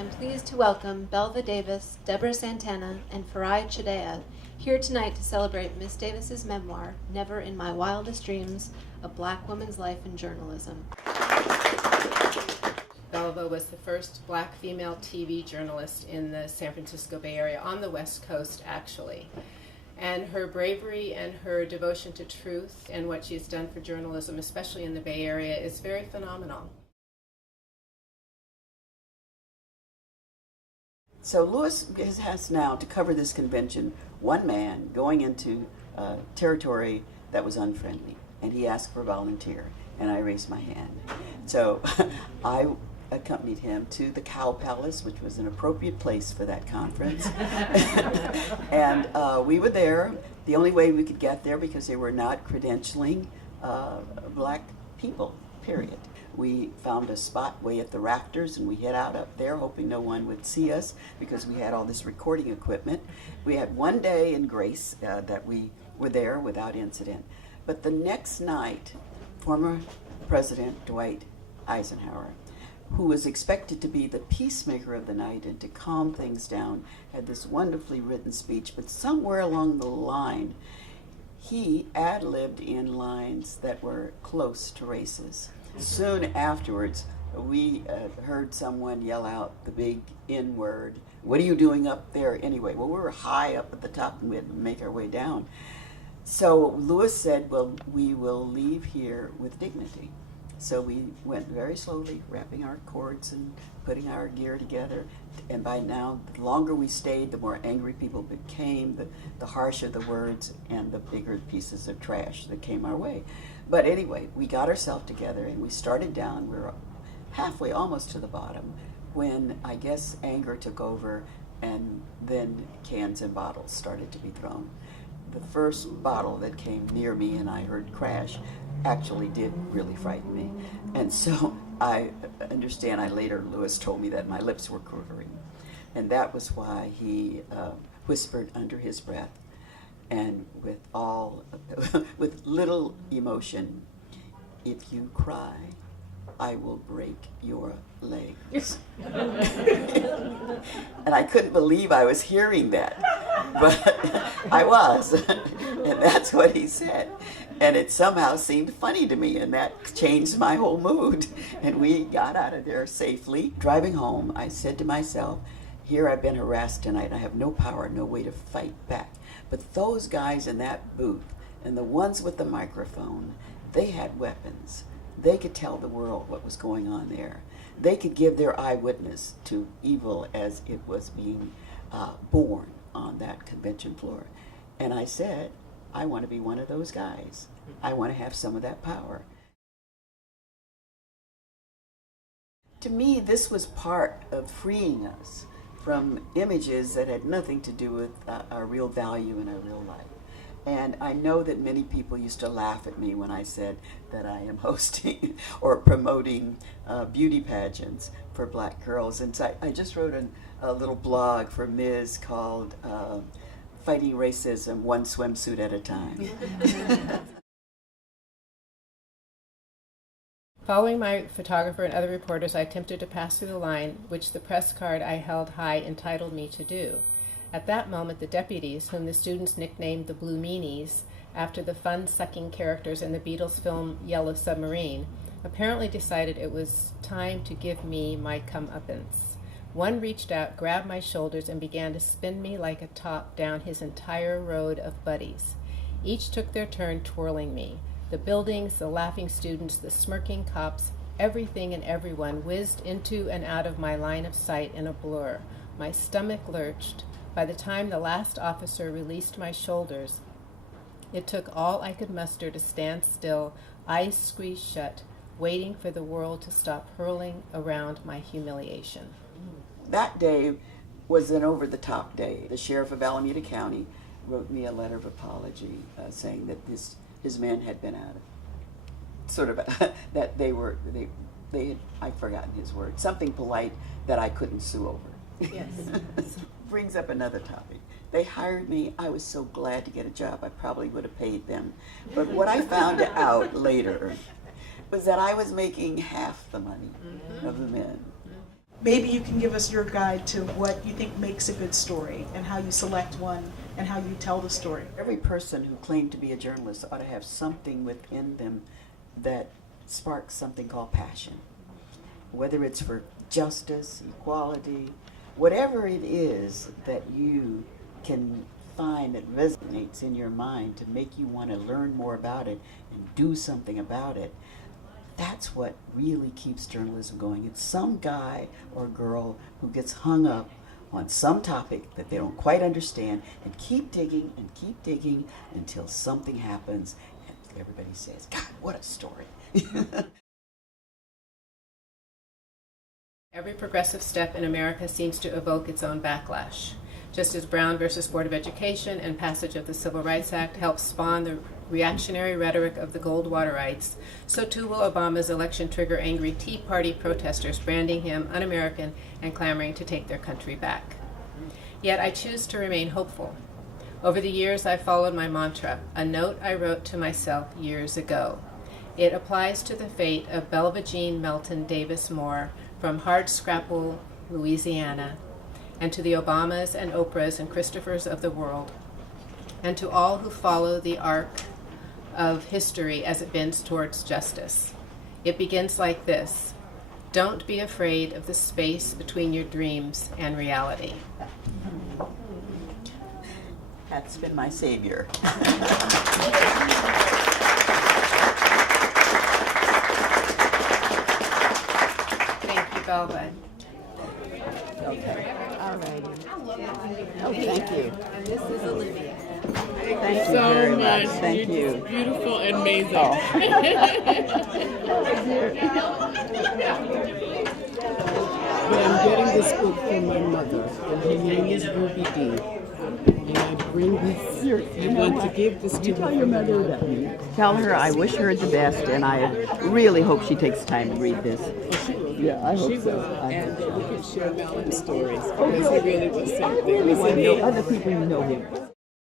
I'm pleased to welcome Belva Davis, Deborah Santana, and Farai Chideya here tonight to celebrate Miss Davis's memoir, Never in My Wildest Dreams, A Black Woman's Life in Journalism. Belva was the first black female TV journalist in the San Francisco Bay Area, on the West Coast actually. And her bravery and her devotion to truth and what she's done for journalism, especially in the Bay Area, is very phenomenal. So Lewis has now, to cover this convention, one man going into territory that was unfriendly, and he asked for a volunteer, and I raised my hand. So I accompanied him to the Cow Palace, which was an appropriate place for that conference. And we were there. The only way we could get there, because they were not credentialing black people, period. We found a spot way at the rafters, and we hid out up there, hoping no one would see us, because we had all this recording equipment. We had one day in grace that we were there without incident. But the next night, former President Dwight Eisenhower, who was expected to be the peacemaker of the night and to calm things down, had this wonderfully written speech, but somewhere along the line, he ad-libbed in lines that were close to races. Soon afterwards, we heard someone yell out the big N-word. What are you doing up there anyway? Well, we were high up at the top, and we had to make our way down. So Lewis said, well, we will leave here with dignity. So we went very slowly, wrapping our cords and putting our gear together. And by now, the longer we stayed, the more angry people became, the harsher the words, and the bigger pieces of trash that came our way. But anyway, we got ourselves together and we started down. We were halfway, almost to the bottom, when I guess anger took over, and then cans and bottles started to be thrown. The first bottle that came near me and I heard crash actually did really frighten me. And so I understand, Lewis told me that my lips were quivering. And that was why he whispered under his breath, and with little emotion, if you cry, I will break your legs. And I couldn't believe I was hearing that, but I was. And that's what he said. And it somehow seemed funny to me, and that changed my whole mood. And we got out of there safely. Driving home, I said to myself, here I've been harassed tonight. I have no power, no way to fight back. But those guys in that booth, and the ones with the microphone, they had weapons. They could tell the world what was going on there. They could give their eyewitness to evil as it was being born on that convention floor. And I said, I want to be one of those guys. I want to have some of that power. To me, this was part of freeing us from images that had nothing to do with our real value in our real life. And I know that many people used to laugh at me when I said that I am hosting or promoting beauty pageants for black girls. And so I just wrote a little blog for Ms. called Fighting Racism, One Swimsuit at a Time. Following my photographer and other reporters, I attempted to pass through the line, which the press card I held high entitled me to do. At that moment, the deputies, whom the students nicknamed the Blue Meanies, after the fun-sucking characters in the Beatles film Yellow Submarine, apparently decided it was time to give me my comeuppance. One reached out, grabbed my shoulders, and began to spin me like a top down his entire road of buddies. Each took their turn twirling me. The buildings, the laughing students, the smirking cops, everything and everyone whizzed into and out of my line of sight in a blur. My stomach lurched. By the time the last officer released my shoulders, it took all I could muster to stand still, eyes squeezed shut, waiting for the world to stop hurling around my humiliation. That day was an over-the-top day. The sheriff of Alameda County wrote me a letter of apology saying that his men had been at it. Sort of, that they had, I've forgotten his word, something polite that I couldn't sue over. Yes. Brings up another topic. They hired me. I was so glad to get a job. I probably would have paid them. But what I found out later was that I was making half the money of the men. maybe you can give us your guide to what you think makes a good story and how you select one and how you tell the story. Every person who claimed to be a journalist ought to have something within them that sparks something called passion. Whether it's for justice, equality, whatever it is that you can find that resonates in your mind to make you want to learn more about it and do something about it, that's what really keeps journalism going. It's some guy or girl who gets hung up on some topic that they don't quite understand and keep digging until something happens and everybody says, God, what a story. Every progressive step in America seems to evoke its own backlash. Just as Brown versus Board of Education and passage of the Civil Rights Act helped spawn the reactionary rhetoric of the Goldwaterites, so too will Obama's election trigger angry Tea Party protesters branding him un-American and clamoring to take their country back. Yet I choose to remain hopeful. Over the years I've followed my mantra, a note I wrote to myself years ago. It applies to the fate of Belva Jean Melton Davis Moore from Hardscrabble, Louisiana, and to the Obamas and Oprahs and Christophers of the world, and to all who follow the arc of history as it bends towards justice. It begins like this: don't be afraid of the space between your dreams and reality. That's been my savior. Thank you, Belva. Okay. All right. Oh, thank you. And this is Olivia. Thank you so very much. much. Thank You're you. just beautiful and amazing. Oh. But I'm getting this book from my mother, and her name is Ruby D. And I bring this. I want to give this to Tell your mother that. Tell her I wish her the best, and I really hope she takes time to read this. Yeah, I hope She so. will, and we can share Melon's stories because he really was something. I really want to know other people who know him.